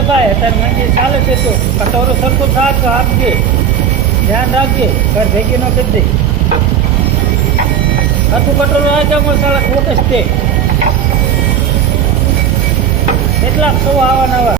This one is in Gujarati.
ચાલે ભાઈ અત્યારે મંદિર ચાલે છે તો કટોરો સરખું થાક તો આપજે ધ્યાન રાખજે ઘર ભેગી ન કરી દે આખું કટોરો આવે મસાલા ખોટે જ તે કેટલાક સૌ આવવાના